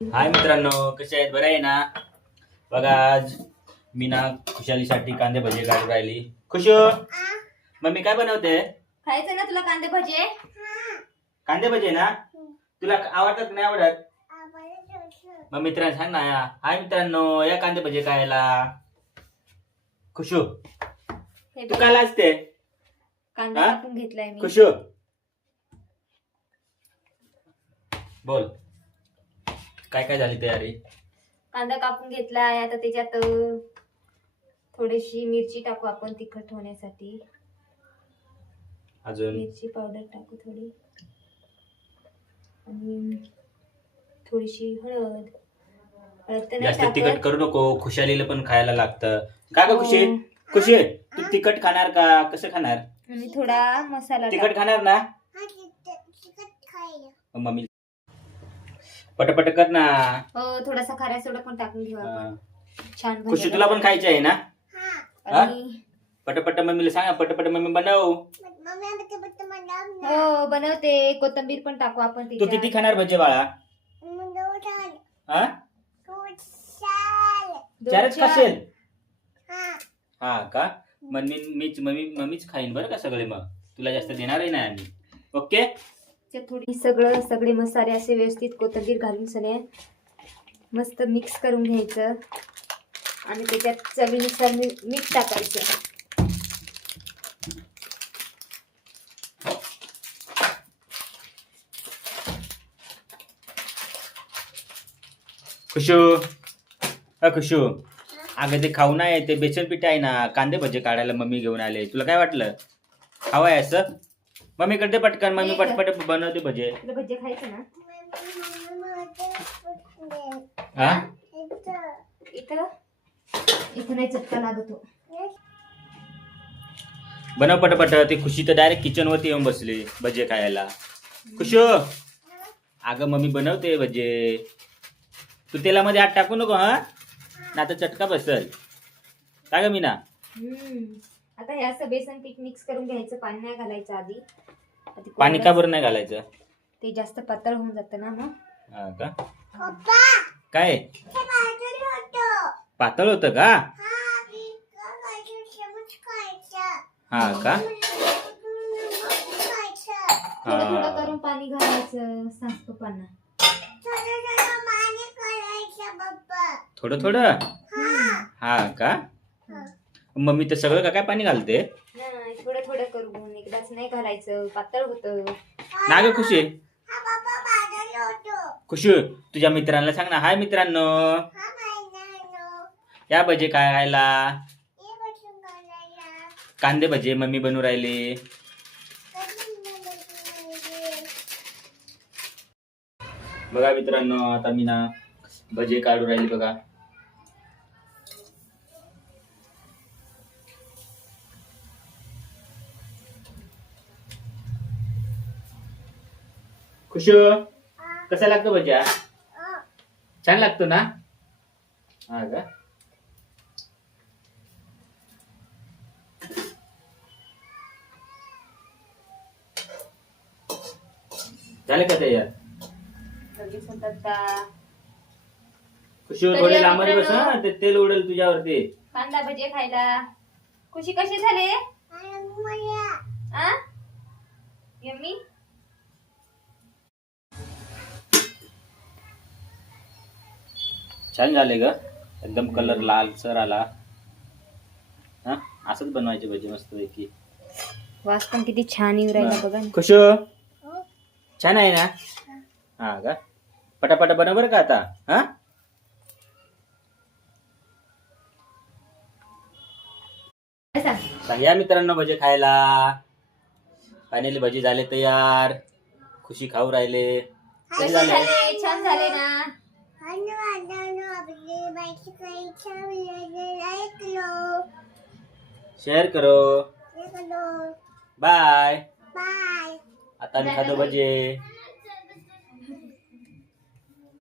हाय मित्रांनो, कसे आहेत? बरं आहे ना? बघा, आज मी ना खुशालीसाठी कांदे भजी काढून राहिली. खुशू, मम्मी काय बनवते? खायचं ना तुला कांदे भजे? कांदे भजी ना? तुला आवडतात की नाही आवडत? मग मित्रांनो सांग ना. हाय मित्रांनो, या कांदे भजी खायला. खुशू, तू काय लाजते? कांदा कापून घेतलाय मी. खुशू, बोल, काय काय झाली तयारी? कांदा कापून घेतलाय. आता त्याच्यात थोडीशी मिरची टाकू आपण तिखट होण्यासाठी. अजून मिरची पावडर टाकू थोडी आणि थोडीशी हळद. हळद तर नाही जास्त टाकत. तिखट करू नको, खुशालीला पण खायला लागतं. का ग खुशी? खुशी, तू तिखट खाणार का? कसं खाणार? आणि थोडा मसाला तिखट खाणार ना? मम्मी पटपट कर ना. हो, थोडासा खाऱ्या सोडा पण टाकून घेऊ आपण. छान खुशी, तुला पण खायची आहे ना? आणि पटपट मम्मीला सांगा, पटपट मम्मी बनव. हो बनवते. कोथिंबीर पण टाकू आपण तू त्याच्यात. किती खाणार भजे बाळा? हा, चारच खाशील? हा का? मम्मीच खाईन बरं का सगळे. मग तुला जास्त देणारही नाही आम्ही. ओके. थोडी सगळे मसाले असे व्यवस्थित कोथिंबीर घालून सगळे मस्त मिक्स करून घ्यायचं आणि त्याच्यात चवीनुसार मीठ टाकायचं. खुशू, अगं ते खाऊ नाही, ते बेसन पीठ आहे ना. कांदे भजे काढायला मम्मी घेऊन आले. तुला काय वाटलं हवाय असं? मम्मी करते पटकन. मम्मी पटपट बनवते भजे. तुला भजे खायचं ना? हा, इथं नाही चटका लागतो. बनव पटपट. ते खुशी तर डायरेक्ट किचन वरती येऊन बसली भजे खायला. खुशू, अगं मम्मी बनवते भजे. तू तेलामध्ये हात टाकू नको हा, ना तर चटका बसल. काय ग मीना? आता हे असं बेसन पीठ मिक्स करून घ्यायचं. पाणी नाही घालायचं आधी. पाणी का बरं नाही घालायचं? ते जास्त पातळ होऊन जातं ना मग. हा का? काय पातळ होतं का? हा का? थोडं करून पाणी घालायचं सासपप्पांना. थोडं हा का? मम्मी तर सगळं का काय पाणी घालते? थोडं करून एकदाच नाही घालायचं, पातळ होतं. ना ग खुशी? खुशी, तुझ्या मित्रांना सांग ना. हाय मित्रांनो, या भजे खायला. कांदे भजे मम्मी बनवू राहिले. बघा मित्रांनो, आता मी ना भजे काढू राहिली बघा. खुशी, कसा लागतो भज्या? छान लागतो ना? हा का? झाले का तयार? खुशी, थोडे लांब बस हा, ते तेल उडेल तुझ्यावरती. कांदा भजे खायला. खुशी कसे झाले? यम्मी. छान झाले ग, एकदम कलर लालसर आला. हा, असंच बनवायचे भजी मस्त पैकी. वास पण किती छान येऊ राहिला बघा. खुश, छान आहे ना? हा का? पटापटा बनव बरं का आता. हा, या मित्रांनो भजे खायला. फायनली भजी झाले तयार. खुशी खाऊ राहिले. कसे झाले? छान झाले ना? शेअर करो. बाय. आता मी खातो भजे.